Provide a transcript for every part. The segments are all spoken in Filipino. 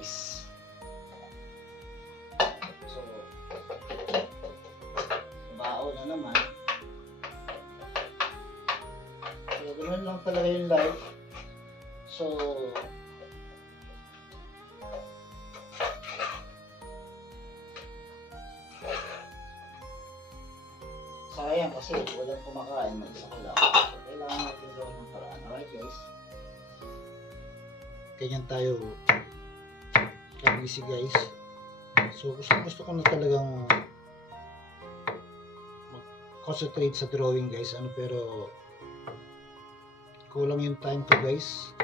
rice. So, bao na naman. So, ganun lang talaga yung life. So, sayang kasi walang kumakain, mag-isa ko lang. So, kailangan natin gawin ng paraan. Alright guys? Ganyan tayo kabisi guys. So gusto, gusto ko na talagang mag-concentrate sa drawing guys. Ano pero kulang yung time ko guys.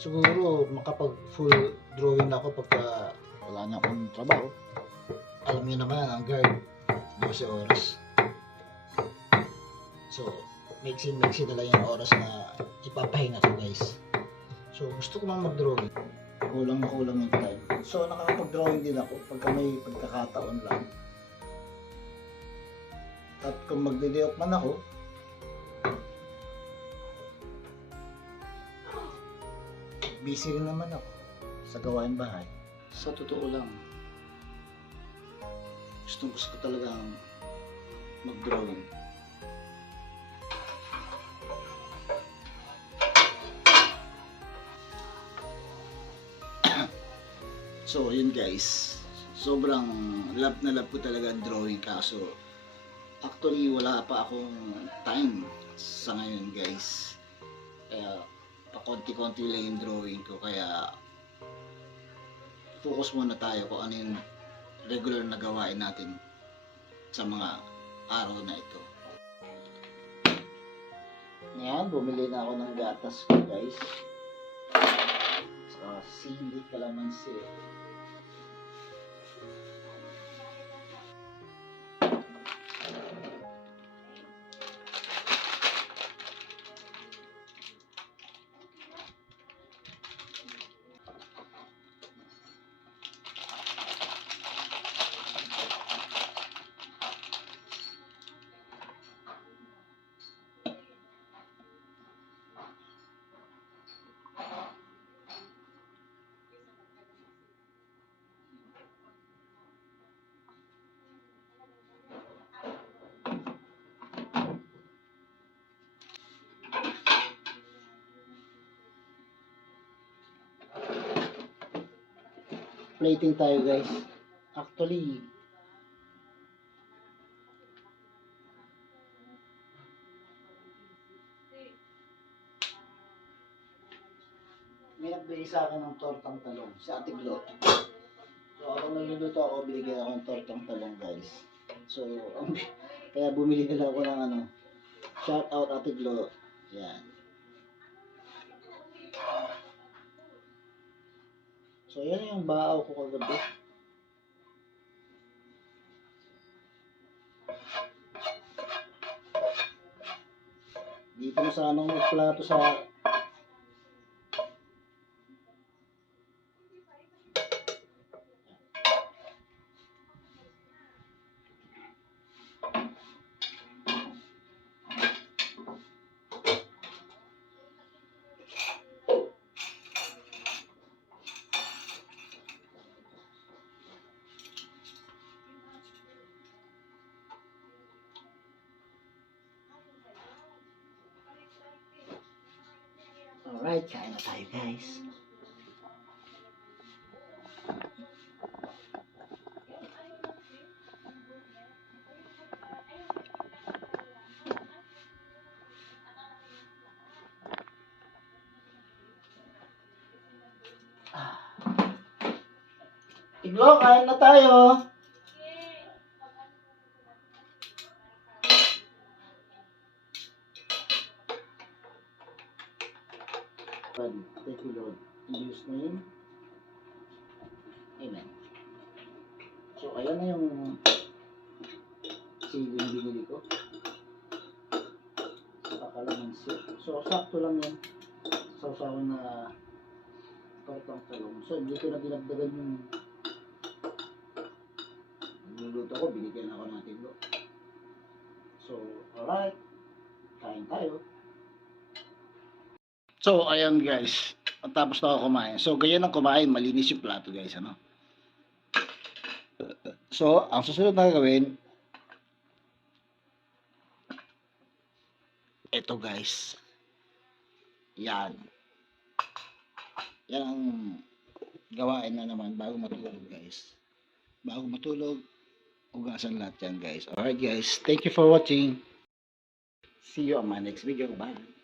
Siguro makapag full drawing na ako pagka wala na akong trabaho. Alam niyo naman ang guard 12 oras. So, maiksi-maiksi na lang yung oras na ipapahinga ko guys. So, gusto ko mang mag-drawing. Kulang na kulang yung time. So, nakakapag-drawing din ako pagka may pagkakataon lang. At kung magde-day man ako, busy rin naman ako sa gawain bahay. Sa totoo lang, gusto gusto ko talagang mag-drawing. So, yun guys. Sobrang love na love ko talaga ang drawing kaso actually wala pa akong time sa ngayon guys. Kaya pakonti-konti lang yung drawing ko kaya focus muna tayo kung ano yung regular na gawain natin sa mga araw na ito. Yan, bumili na ako ng gatas ko guys. Sa sili kalamansi. Plating tayo guys. Actually, may nagbigay sa akin ng tortang talong, si Ate Glo. So, ako nagluluto ako, binigyan ako ng tortang talong guys. So, ang, kaya bumili na lang ako ng ano, shout out Ate Glo. Yan. So, yan yung baaw ko kagabi. Dito na sana magplato sa Alright, kain na tayo guys. Ah. Iglo, kain na tayo. Name. Amen. So, ayan na yung sili na binili ko. Sa kalamansi. So, sakto lang yan. Sa usawan na tortang talong. So, hindi ko na dinagdagan yung niluluto ko. Binigyan ako natin do. So, alright. Kain tayo. So, ayan guys. At tapos na ako kumain. So, ganyan ang kumain. Malinis yung plato, guys. Ano? So, ang susunod na gagawin, ito guys. Yan. Yan ang gawain na naman bago matulog, guys. Bago matulog, hugasan lahat yan, guys. Alright, guys. Thank you for watching. See you on my next video. Bye.